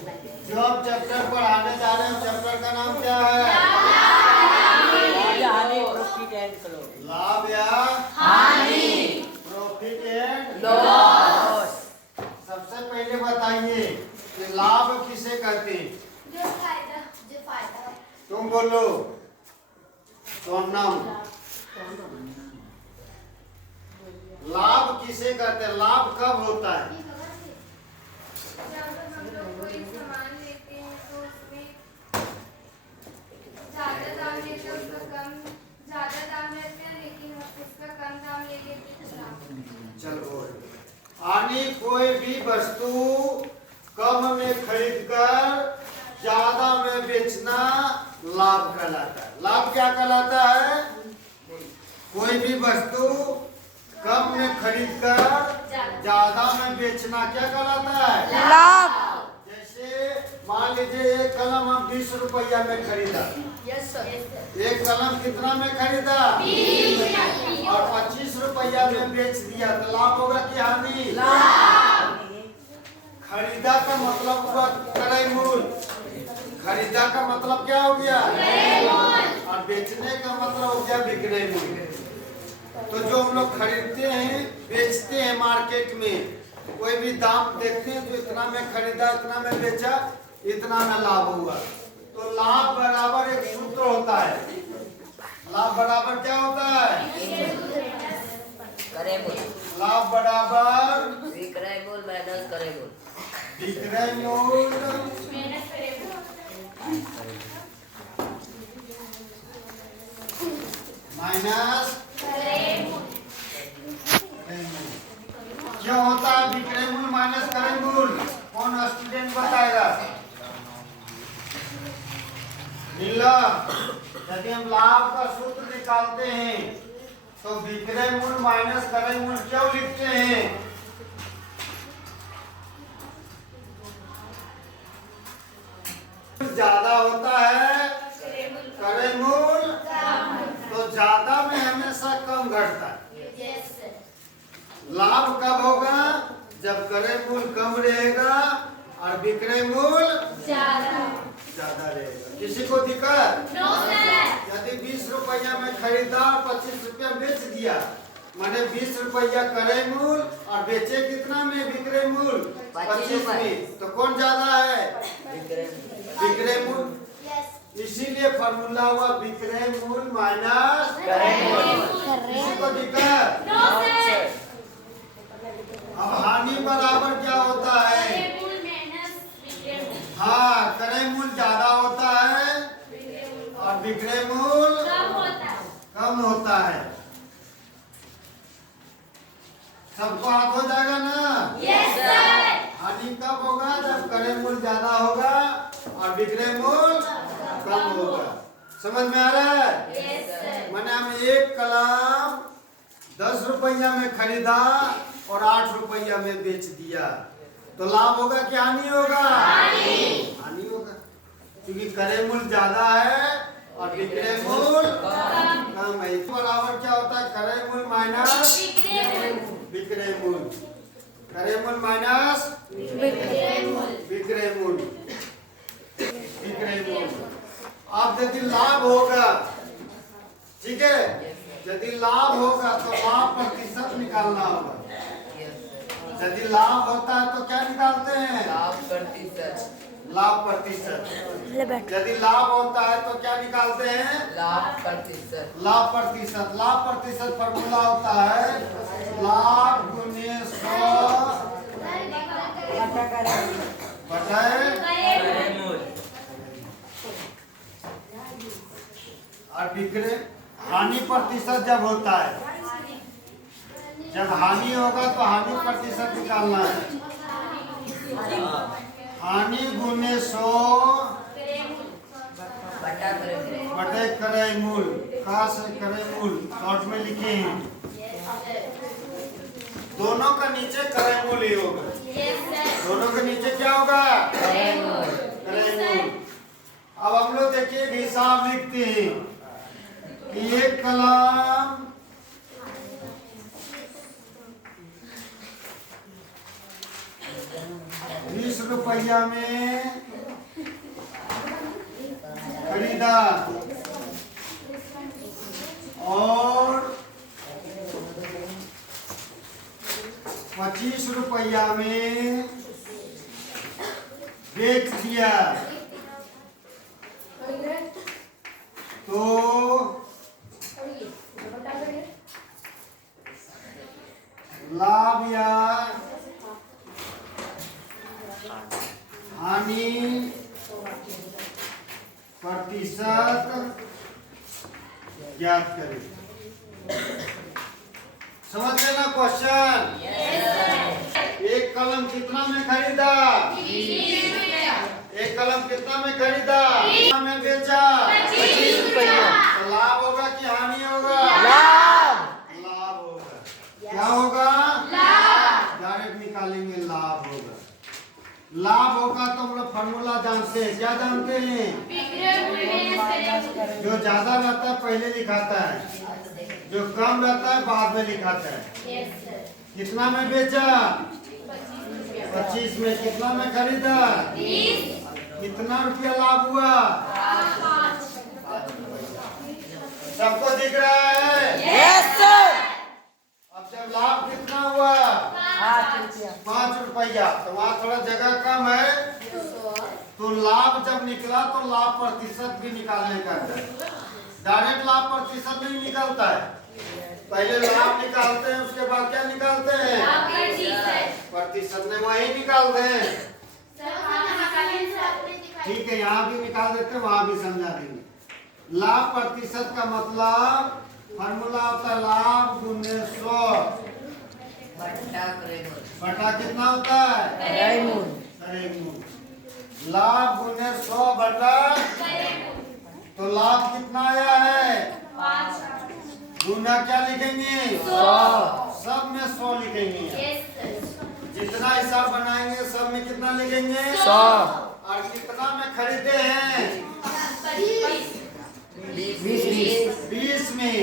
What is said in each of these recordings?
जो आप चैप्टर पढ़ाने जा रहे हैं चैप्टर का नाम क्या है? लाभ या हानि, प्रॉफिट एंड लॉस। सबसे पहले बताइए कि लाभ किसे कहते हैं? जो फायदा है। तुम बोलो सोनम। लाभ किसे कहते हैं? लाभ कब होता है? जब हम लोग कोई सामान लेते हैं तो उसमें ज्यादा दाम लेते हैं, उसका कम ज्यादा दाम लेते हैं, लेकिन उसका कम दाम ले लेते हैं। चलो, यानी कोई भी वस्तु कम में खरीदकर ज्यादा में बेचना लाभ कहलाता है। लाभ क्या कहलाता है? कोई भी वस्तु कम में खरीदकर ज्यादा में बेचना क्या कहलाता है? लाभ। जैसे मान लीजिए एक कलम हम 20 रुपया में खरीदा। Yes sir. एक कलम कितना में खरीदा? 20। और 25 रुपया में बेच दिया तो लाभ होगा कि हानि? लाभ। खरीदा का मतलब हुआ क्रय मूल्य। खरीदा का मतलब क्या हो गया? और बेचने का मतलब हो गया विक्रय मूल्य। तो जो हम लोग खरीदते हैं बेचते हैं मार्केट में, कोई भी दाम देखते हैं तो इतना में खरीदा, इतना में बेचा, इतना में लाभ हुआ। तो लाभ बराबर एक सूत्र होता है। लाभ बराबर क्या होता है? क्रय मूल्य। लाभ बराबर विक्रय मूल्य माइनस क्रय मूल्य। विक्रय मूल्य माइनस क्या होता है? विक्रय मूल्य माइनस क्रय मूल्य। कौन स्टूडेंट बताएगा? मिला। यदि हम लाभ का सूत्र निकालते हैं तो विक्रय मूल्य माइनस क्रय मूल्य क्यों लिखते हैं? ज्यादा होता है क्रय मूल्य, तो ज्यादा में हमेशा कम घटता है। लाभ कब होगा? जब क्रय मूल्य कम रहेगा और विक्रय मूल्य ज्यादा रहेगा। किसी को दिक्कत? यदि 20 रुपया में खरीदा और 25 रुपया बेच दिया, माने 20 रुपया क्रय मूल्य और बेचे कितना में? विक्रय मूल्य 25 में, तो कौन ज्यादा है? विक्रय मूल्य। इसीलिए फॉर्मूला हुआ विक्रय मूल्य माइनस क्रय मूल्य। किसी को दिक्कत? अब हानि बराबर क्या होता है? हाँ, क्रय मूल्य ज्यादा होता है और विक्रय मूल्य कम होता है। सबको याद हो जाएगा ना? Yes sir. हानि कब होगा? जब क्रय मूल्य ज्यादा होगा और विक्रय मूल्य कम होगा। समझ में आ रहा है? Yes sir. मैंने हम एक कलम 10 रुपया में खरीदा और 8 रुपया में बेच दिया, तो लाभ होगा कि हानि होगा? हानि होगा, क्योंकि क्रय मूल्य ज्यादा है और विक्रय मूल्य कम है। बराबर क्या होता है? क्रय मूल्य माइनस विक्रय मूल्य। क्रय मूल्य माइनस विक्रय मूल्य। अब यदि लाभ होगा, ठीक है, यदि लाभ होगा तो लाभ प्रतिशत निकालना होगा। यदि लाभ होता है तो क्या निकालते हैं? लाभ प्रतिशत। लाभ प्रतिशत। यदि लाभ होता है तो क्या निकालते हैं? लाभ प्रतिशत। लाभ प्रतिशत। लाभ प्रतिशत फॉर्मूला होता है लाभ गुने 100 बटे और विक्रय। हानि प्रतिशत जब होता है, जब हानि होगा तो हानि प्रतिशत निकालना है। हानि गुने 100 बटे क्रय मूल्य। खास क्रय मूल्य शॉर्ट में लिखे हैं, दोनों का नीचे क्रय मूल्य ही होगा। दोनों के नीचे क्या होगा? क्रय मूल्य। अब हम लोग देखिए हिसाब लिखते हैं कि एक कलम 20 रुपया में खरीदा और 25 रुपया में बेच दिया तो लाभ या हानि प्रतिशत ज्ञात करें। समझ गए ना क्वेश्चन? एक कलम कितना में खरीदा? 20 रुपया। एक कलम कितना में खरीदा? कितना में बेचा? 25 रुपया। तो लाभ होगा कि हानि होगा? लाभ। लाभ होगा। क्या होगा? लाभ। डायरेक्ट निकालेंगे, लाभ होगा। लाभ होगा तो हम लोग फॉर्मूला जानते हैं। क्या जानते हैं? जो ज्यादा रहता है पहले लिखाता है, जो कम रहता है बाद में लिखाता है। कितना में बेचा? 25 में। कितना में खरीदा? 20। कितना रुपया लाभ हुआ? सबको दिख रहा है? Yes sir. अब जब लाभ कितना हुआ? 5 रुपया। तो वहाँ थोड़ा जगह कम है, तो लाभ जब निकला तो लाभ प्रतिशत भी निकालने का है। डायरेक्ट लाभ प्रतिशत नहीं निकलता है, पहले लाभ निकालते हैं, उसके बाद क्या निकालते हैं? प्रतिशत। में वही निकालते हैं। ठीक है, यहाँ भी निकाल देते हैं, वहाँ भी समझा देंगे। लाभ प्रतिशत का मतलब फॉर्मूला होता है लाभ गुने 100 बटा कितना होता है? करेमूल। लाभ गुने 100 बटा, तो लाभ कितना आया है? 5। गुना क्या लिखेंगे? 100। सब में 100 लिखेंगे। जितना हिसाब बनाएंगे सब में कितना लिखेंगे? 100। और कितना में खरीदे हैं? 20 में।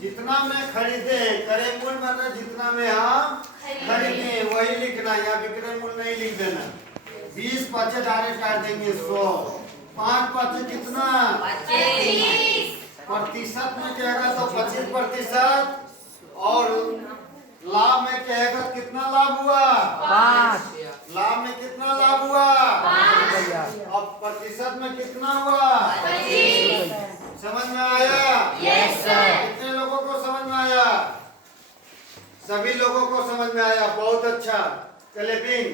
जितना में खरीदे, करेमूल मतलब जितना में हम खरीदे वही लिखना, या विक्रय मूल्य नहीं लिख देना। 20 पचे डायरेक्ट काट देंगे 100। 5 पचे कितना? 25। प्रतिशत में कहेगा तो 25%, और लाभ में कहेगा कितना लाभ हुआ? 5। लाभ में कितना लाभ हुआ? 5। अब प्रतिशत में कितना हुआ? 25। समझ में आया? Yes sir. कितने लोगों को समझ में आया? सभी लोगों को समझ में आया। बहुत अच्छा। क्लैपिंग।